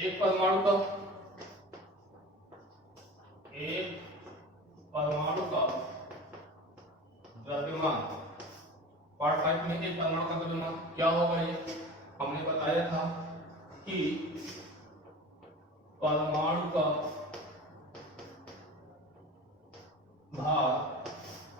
एक परमाणु का द्रव्यमान, पार्ट 5 में एक परमाणु का द्रव्यमान क्या होगा ये हमने बताया था कि परमाणु का भार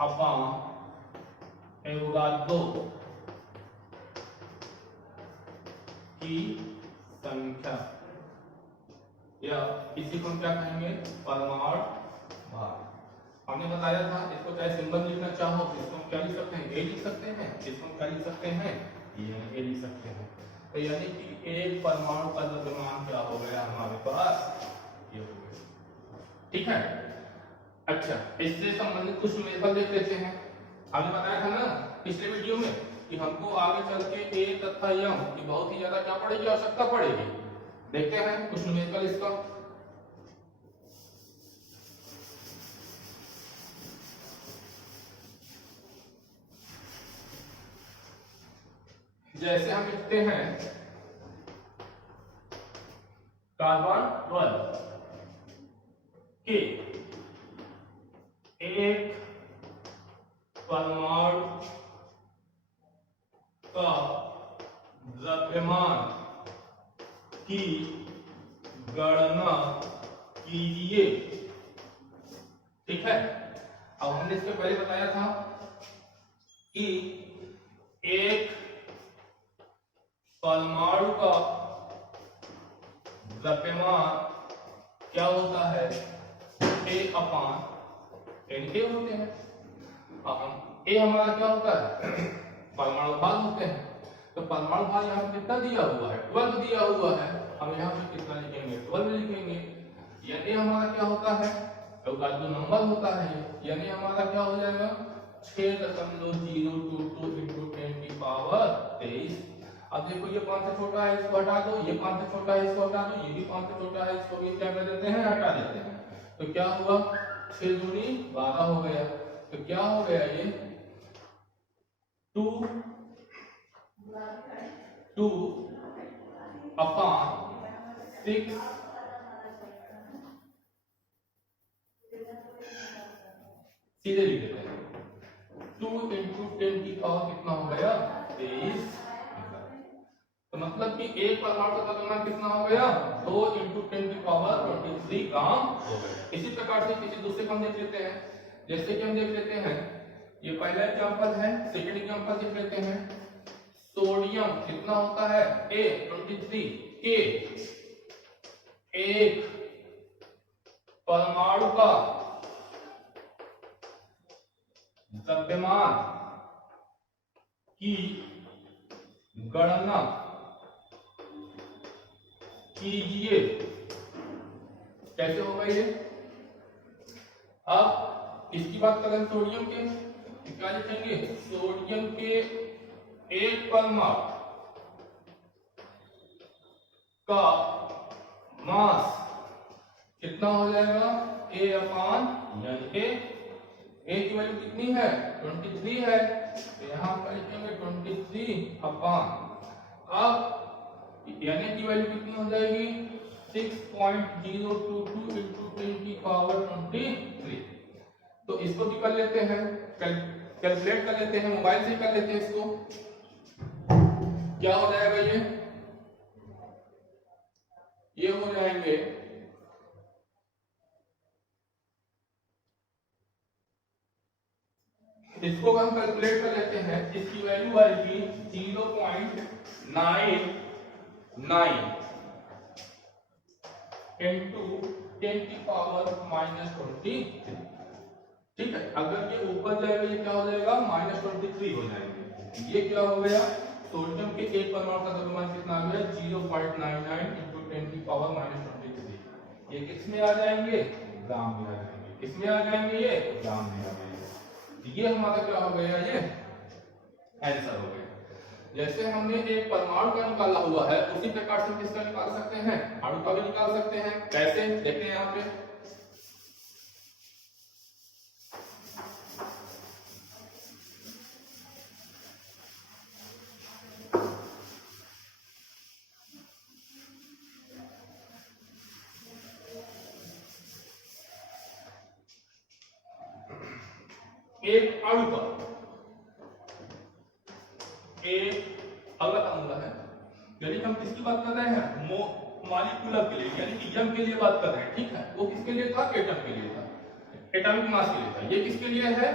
अपान एवोगाड्रो की संख्या, या इसी को हम क्या कहेंगे, परमाणु भार। हमने बताया था इसको चाहे सिंबल लिखना चाहो तो इसको हम क्या लिख सकते हैं, ए लिख सकते हैं, इसको हम क्या लिख सकते हैं, ए लिख सकते हैं। तो यानी कि एक परमाणु का द्रव्यमान क्या हो गया हमारे पास, ये हो गया। ठीक है। अच्छा, इससे संबंधित कुछ मेथड देख लेते हैं। हमने बताया था ना पिछले वीडियो में कि हमको आगे चल के ए तथा यम की बहुत ही ज्यादा क्या पड़ेगी, आवश्यकता पड़ेगी। देखते हैं कुछ न्यूमेरिकल इसका। जैसे हम लिखते हैं कार्बन 12 के एक परमाणु का द्रव्यमान की गणना कीजिए। ठीक है। अब हमने इसके पहले बताया था कि एक परमाणु का द्रव्यमान क्या होता है, ए अपान एन के होते हैं। ए हमारा क्या होता है, परमाणु भार होते हैं। तो परमाणु भार यहाँ पे कितना दिया हुआ है, 12 दिया हुआ है। हम यहाँ पे कितना लिखेंगे, 12 लिखेंगे। यानी हमारा क्या होता है, एवोगाड्रो नंबर होता है। यानी हमारा क्या हो जाएगा, 6.022 into 10 की पावर 23। अब देखो ये 5 से छोटा है, इसको हटा दो, ये 5 से छोटा है, इसको हटा दो, ये भी 5 से छोटा है, इसको भी क्या कर देते हैं, हटा देते हैं। तो क्या हुआ, 6 दूनी 12 हो गया। तो क्या हो गया ये 2 अपान 6 सीधे लिख देते हैं। 2 into 10 की पावर कितना हो गया, 23। तो मतलब कि एक परमाणु का द्रव्यमान कितना हो गया, 2 into 10 की पावर 23 ग्राम हो गया। इसी प्रकार से किसी दूसरे को हम देख लेते हैं। जैसे कि हम देख लेते हैं, ये पहला एग्जांपल है, सेकंड एग्जांपल देख लेते हैं। सोडियम कितना होता है, A 23 के एक परमाणु का द्रव्यमान की गणना कीजिए। कैसे होगा ये, अब इसकी बात करें सोडियम के, क्या लिखेंगे, सोडियम के एक परमाणु का मास कितना हो जाएगा, ए अपान, यानी ए की वैल्यू कितनी है, 23 है। तो यहां पर लिखेंगे 23 अपान, अब यानी की वैल्यू कितनी हो जाएगी, 6.022 into 10 की पावर 23। तो इसको भी कर लेते हैं, कैलकुलेट कर लेते हैं, मोबाइल से कर लेते हैं इसको। क्या हो जाएगा ये हो जाएंगे इसको हम कैलकुलेट कर लेते हैं। इसकी वैल्यू आएगी 0.99 into 10 की पावर -23। ठीक है। अगर ये ऊपर जाएगा ये क्या हो जाएगा, -23 हो जाएंगे। ये क्या हो गया, सोडियम के एक परमाणु का द्रव्यमान कितना आ गया, 0.99 into 10 की पावर -23। ये किस में आ जाएंगे, ग्राम में आ जाएंगे। किसमें आ जाएंगे, ये ग्राम में आ जाएंगे। ये हमारा क्या हो गया, ये आंसर हो गया। जैसे हमने एक परमाणु का निकाला हुआ है, उसी प्रकार से किसका निकाल सकते हैं, अणु का भी निकाल सकते हैं। कैसे, देखते हैं यहाँ पे। एक अणु का एक अलग अम्ल है, यानी हम किसकी बात कर रहे हैं, मॉलिक्यूलर के लिए, यानी कि यम के लिए बात कर रहे हैं, ठीक है। वो किसके लिए था, एटम के लिए था, एटॉमिक मास के लिए था। ये किसके लिए है,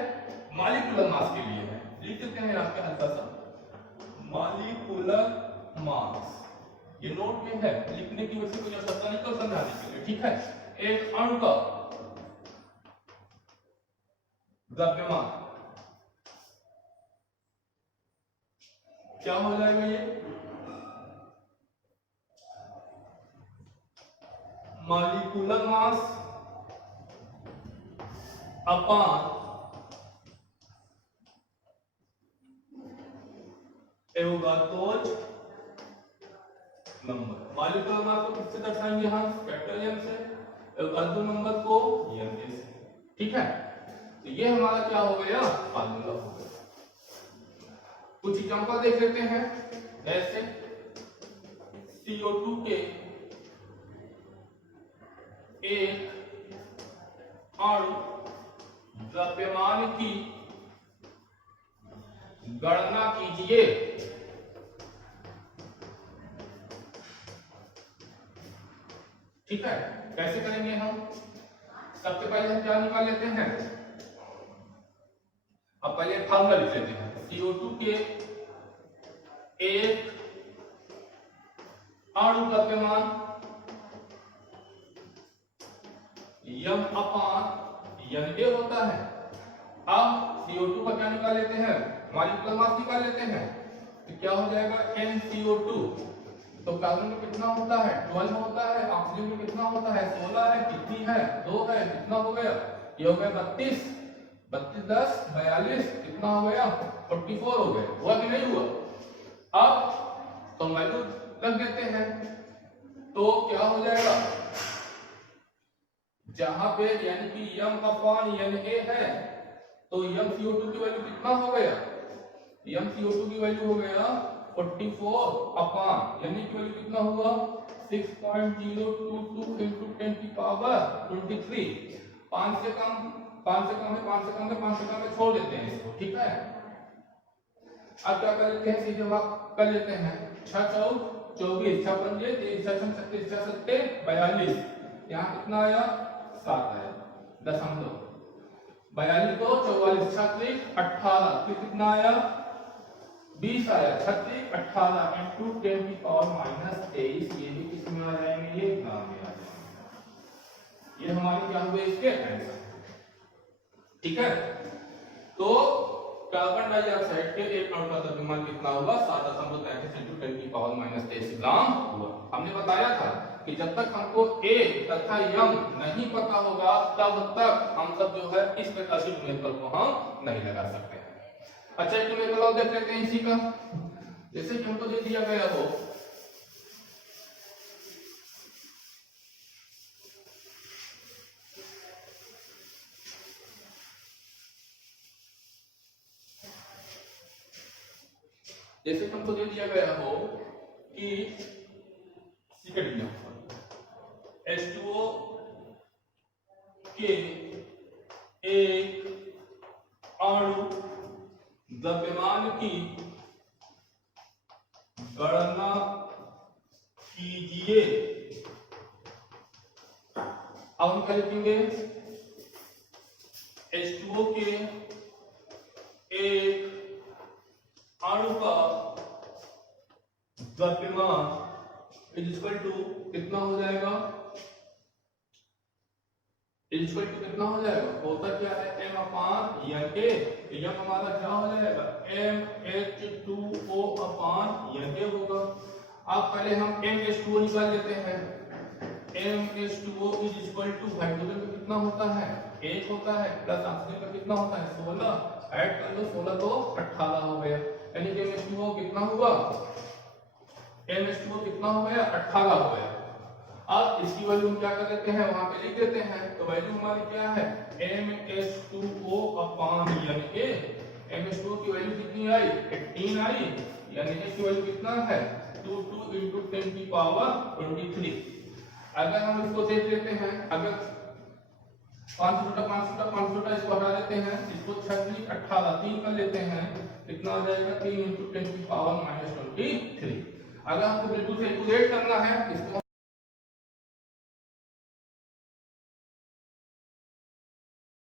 मॉलिक्यूलर मास के लिए है। लिख देते हैं यहाँ पे हल्का सा, मॉलिक्यूलर मास। ये नोट में है, लिखने की वजह से कोई आवश्यकता नहीं कर समझाने के लिए, ठीक है। एक अणु का द्रव्यमान क्या हो जाएगा, ये molecular mass upon Avogadro's number. Molecular mass को किससे दर्शाएंगे हम, कैपिटल एम से, एवोगाड्रो नंबर को एम से, ठीक है। तो ये हमारा क्या हो गया, फार्मूला हो गया। कुछ एग्जांपल देख लेते हैं, जैसे CO2 के एक अणु द्रव्यमान की गणना कीजिए। ठीक है, कैसे करेंगे हम, सबसे पहले हम क्या निकाल लेते हैं, अब पहले फार्मूला लिख लेते हैं। CO2 के एक अणु द्रव्यमान यम अपान NA होता है। अब CO2 का क्या निकाल लेते हैं, मॉलिक्यूलर मास निकाल लेते हैं, तो क्या हो जाएगा NCO2। तो कार्बन में कितना होता है, 12 होता है, ऑक्सीजन में कितना होता है, 16 है, कितनी है, 2 है, कितना हो गया, ये हो गया 32, 32 10 42, कितना हो गया 44 हो गया, हुआ कि नहीं हुआ। अब तो वैल्यू रख देते हैं, तो क्या हो जाएगा, जहां पे यानी कि m अपॉन Na है, तो MCO2 की वैल्यू कितना हो गया, MCO2 की वैल्यू हो गया 44 अपॉन यानी की वैल्यू कितना हुआ 6.022 into 10 की पावर 23। 5 से कम है, 5 से कम है, छोड़ देते हैं इसको, ठीक है। अब क्या कर लेते हैं, सीधे बात कर लेते हैं, 6 4 24, 6 पंजे 3 6 36 6 7 42, यहाँ कितना आया 7 आया, दशमलव 42 को 44 36 18, फिर कितना आया 20 आया, 36 18 इंटू 10 की पावर -23, ये भी किसमें आ जाएंगे, ये ग्राम में आ जाएंगे। ये हमारी क्या हुए इसके आंसर, ठीक है। तो कार्बन डाइऑक्साइड के एक अणु का द्रव्यमान कितना हुआ, 7.33 इंटू 10 की पावर -23 ग्राम हुआ। हमने बताया था कि जब तक हमको A तथा M नहीं पता होगा तब तक हम सब जो है इस प्रकार से न्यूमेरिकल को हम नहीं लगा सकते हैं। अच्छा, एक न्यूमेरिकल और देख लेते हैं इसी का, जैसे कि हमको दे दिया गया हो जैसे हमको दे दिया गया हो कि H2O के एक अणु द्रव्यमान की गणना कीजिए। अब हम क्या लिखेंगे, H2O के एक अणु का द्रव्यमान इक्वल टू कितना हो जाएगा, इक्वल टू कितना हो जाएगा, होता क्या है m अपान Na, यम हमारा क्या हो जाएगा MH2O अपान Na होगा। अब पहले हम MH2O निकाल लेते हैं, MH2O is equal to hydrogen का कितना होता है 1 होता है, प्लस ऑक्सीजन का कितना होता है 16, ऐड कर लो 16 तो 18 हो गया, यानी कि MH2O कितना हुआ, MH2O कितना हो गया 18 हो गया। अब इसकी वैल्यू हम क्या कर देते हैं, वहां पे लिख देते हैं, तो वैल्यू हमारी क्या है MH2O अपॉन Na। MH2O की वैल्यू कितनी आई 18 आई, यानी कि वैल्यू कितना है 22 into 10 की पावर 23। अगर हम इसको देख लेते हैं, अगर 5 छोटा इसको हटा देते हैं, इसको 6 18 3 कर लेते हैं, कितना हो जाएगा 3 × 10⁻⁻23। अगर आपको बिल्कुल से एक्यूरेट करना है इसको